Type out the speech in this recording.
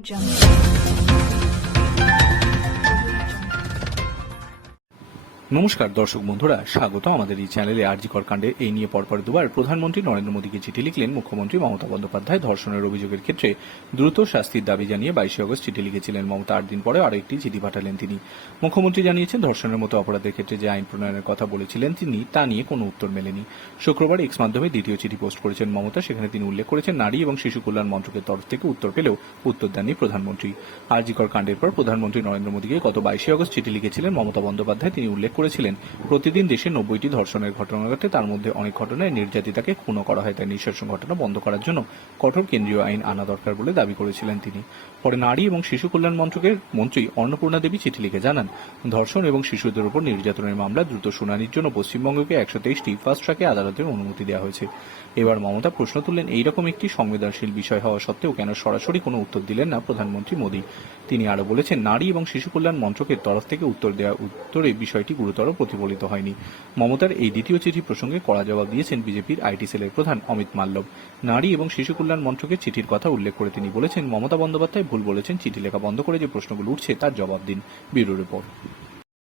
jump. নমস্কার, দর্শক বন্ধুরা, স্বাগত আমাদের এই চ্যানেলে আরজিকর কাণ্ডে এই নিয়ে পরপর দুবার প্রধানমন্ত্রী নরেন্দ্র মোদীকে চিঠি লিখলেন মুখ্যমন্ত্রী মমতা বন্দ্যোপাধ্যায়। ধর্ষণের অভিযোগের ক্ষেত্রে দ্রুত শাস্তির দাবি জানিয়ে বাইশে আগস্ট চিঠি লিখেছিলেন মমতা। আট দিন পরে আরও একটি চিঠি পাঠালেন তিনি। মুখ্যমন্ত্রী জানিয়েছেন, ধর্ষণের মতো অপরাধের ক্ষেত্রে যে আইন প্রণয়নের কথা বলেছিলেন তিনি, তা নিয়ে কোনো উত্তর মেলেনি। শুক্রবার এক্স মাধ্যমে দ্বিতীয় চিঠি পোস্ট করেছেন মমতা। সেখানে তিনি উল্লেখ করেছেন, নারী এবং শিশু কল্যাণ মন্ত্রকের তরফ থেকে উত্তর পেলেও উত্তর দেননি প্রধানমন্ত্রী। আরজিকর কাণ্ডের পর প্রধানমন্ত্রী নরেন্দ্র মোদীকে গত বাইশে আগস্ট চিঠি লিখেছিলেন মমতা বন্দ্যোপাধ্যায়। তিনি উল্লেখ করেছিলেন। প্রতিদিন দেশে নব্বইটি ধর্ষণের ঘটনা ঘটে, তার মধ্যে অনেক ঘটনায় নির্যাতিতাকে খুনও করা হয়, তাই নিঃশাসন ঘটনা বন্ধ করার জন্য কঠোর কেন্দ্রীয় আইন আনা দরকার বলে দাবি করেছিলেন তিনি। পরে নারী এবং শিশু কল্যাণ মন্ত্রকের মন্ত্রী অন্নপূর্ণা দেবী চিঠি লিখে জানান, ধর্ষণ এবং শিশুদের উপর নির্যাতনের মামলা দ্রুত শুনানির জন্য পশ্চিমবঙ্গকে একশো তেইশটি ফাস্ট ট্র্যাকে আদালতের অনুমতি দেওয়া হয়েছে। এবার মমতা প্রশ্ন তুললেন, এইরকম একটি সংবেদনশীল বিষয় হওয়া সত্ত্বেও কেন সরাসরি কোনো উত্তর দিলেন না প্রধানমন্ত্রী মোদী? তিনি আরও বলেছেন, নারী এবং শিশু কল্যাণ মন্ত্রকের তরফ থেকে উত্তর দেওয়া উত্তরে বিষয়টি গুরুতর প্রতিফলিত হয়নি। মমতার এই দ্বিতীয় চিঠি প্রসঙ্গে কড়া জবাব দিয়েছেন বিজেপির আইটি সেলের প্রধান অমিত মাল্লব নারী এবং শিশু কল্যাণ মন্ত্রকের চিঠির কথা উল্লেখ করে তিনি বলেছেন, মমতা বন্দ্যোপাধ্যায় ভুল বলেছেন, চিঠি লেখা বন্ধ করে যে প্রশ্নগুলো উঠছে তার জবাব দিন। Bureau report.